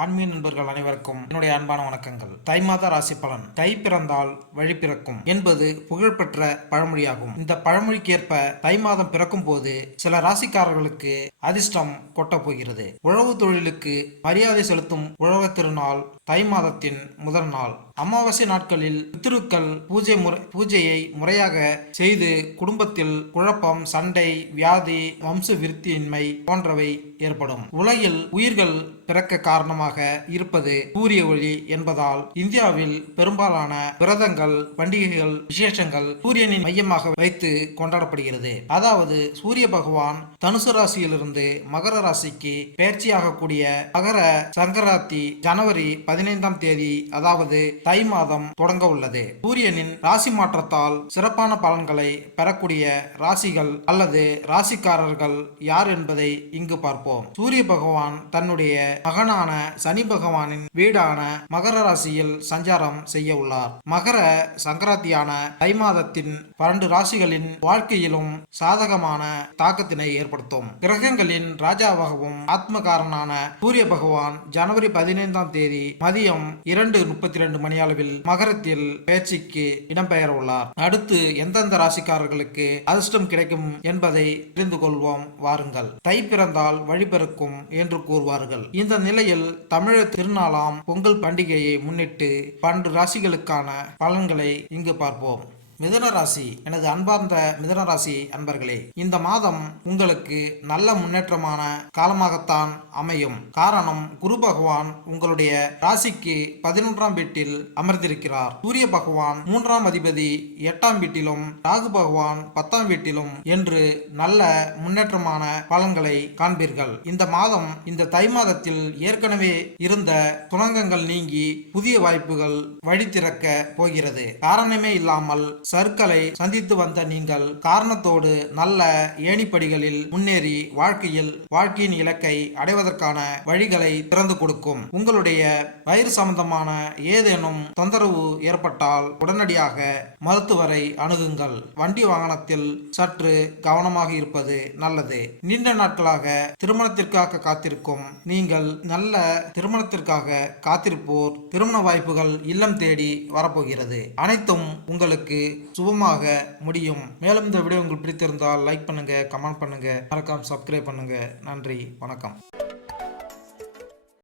ஆன்மீக நண்பர்கள் அனைவருக்கும் என்னுடைய அன்பான வணக்கங்கள். தை மாத ராசி பலன். தை பிறந்தால் வழி பிறக்கும் என்பது புகழ்பெற்ற பழமொழியாகும். இந்த பழமொழிக்கேற்ப தை மாதம் பிறக்கும் போது சில ராசிக்காரர்களுக்கு அதிர்ஷ்டம் கொட்டப் போகிறது. உழவு தொழிலுக்கு மரியாதை செலுத்தும் உழவர் திருநாள் தை மாதத்தின் முதல் நாள். அமாவாசை நாட்களில் பித்ருக்கள் பூஜையை முறையாக செய்து குடும்பத்தில் குழப்பம், சண்டை, வியாதி, வம்ச விருத்தியின்மை போன்றவை ஏற்படும். உலகில் உயிர்கள் பிறக்க காரணமாக இருப்பது சூரிய ஒளி என்பதால் இந்தியாவில் பெரும்பாலான விரதங்கள், பண்டிகைகள், விசேஷங்கள் சூரியனின் மையமாக வைத்து கொண்டாடப்படுகிறது. அதாவது சூரிய பகவான் தனுசு ராசியிலிருந்து மகர ராசிக்கு பயிற்சியாகக்கூடிய மகர சங்கராந்தி ஜனவரி 15ஆம் தேதி, அதாவது தை மாதம் தொடங்க உள்ளது. சூரியனின் ராசி மாற்றத்தால் சிறப்பான பலன்களை பெறக்கூடிய ராசிகள் அல்லது ராசிக்காரர்கள் யார் என்பதை இங்கு பார்ப்போம். சூரிய பகவான் தன்னுடைய மகனான சனி பகவானின் வீடான மகர ராசியில் சஞ்சாரம் செய்ய உள்ளார். மகர சங்கராந்தியான தை மாதத்தின் 12 ராசிகளின் வாழ்க்கையிலும் சாதகமான தாக்கத்தினை ஏற்படுத்தும். கிரகங்களின் ராஜாவாகவும் ஆத்மகாரனான சூரிய பகவான் ஜனவரி 15ஆம் தேதி மதியம் 2:32 மணி அளவில் மகரத்தில் பேச்சுக்கு இடம்பெயர உள்ளார். அடுத்து எந்தெந்த ராசிக்காரர்களுக்கு அதிர்ஷ்டம் கிடைக்கும் என்பதை தெரிந்து கொள்வோம் வாருங்கள். தை பிறந்தால் வழிபிறக்கும் என்று கூறுவார்கள். இந்த நிலையில் தமிழர் திருநாளாம் பொங்கல் பண்டிகையை முன்னிட்டு 12 ராசிகளுக்கான பலன்களை இங்கு பார்ப்போம். மிதுன ராசி. எனது அன்பார்ந்த மிதுன ராசி அன்பர்களே, இந்த மாதம் உங்களுக்கு நல்ல முன்னேற்றமான காலமாகத்தான் அமையும். காரணம், குரு பகவான் உங்களுடைய ராசிக்கு 11ஆம் வீட்டில் அமர்ந்திருக்கிறார். சூரிய பகவான் 3ஆம் அதிபதி 8ஆம் வீட்டிலும், ராகு பகவான் 10ஆம் வீட்டிலும் என்று நல்ல முன்னேற்றமான பலன்களை காண்பீர்கள். இந்த மாதம், இந்த தை மாதத்தில் ஏற்கனவே இருந்த துணங்கங்கள் நீங்கி புதிய வாய்ப்புகள் வழி திறக்க போகிறது. காரணமே இல்லாமல் சர்க்களை சந்தித்து வந்த நீங்கள் காரணத்தோடு நல்ல ஏணிப்படிகளில் முன்னேறி வாழ்க்கையின் இலக்கை அடைவதற்கான வழிகளை திறந்து கொடுக்கும். உங்களுடைய வயிறு சம்பந்தமான ஏதேனும் தொந்தரவு ஏற்பட்டால் உடனடியாக மருத்துவரை அணுகுங்கள். வண்டி வாகனத்தில் சற்று கவனமாக இருப்பது நல்லது. நீண்ட நாட்களாக திருமணத்திற்காக காத்திருக்கும் நீங்கள், நல்ல திருமணத்திற்காக காத்திருப்போர் திருமண வாய்ப்புகள் இல்லம் தேடி வரப்போகிறது. அனைத்தும் உங்களுக்கு சுபமாக முடியும். மேலும் இந்த வீடியோ உங்களுக்கு பிடித்திருந்தால் லைக் பண்ணுங்க, கமெண்ட் பண்ணுங்க, மறக்காம சப்ஸ்கிரைப் பண்ணுங்க. நன்றி, வணக்கம்.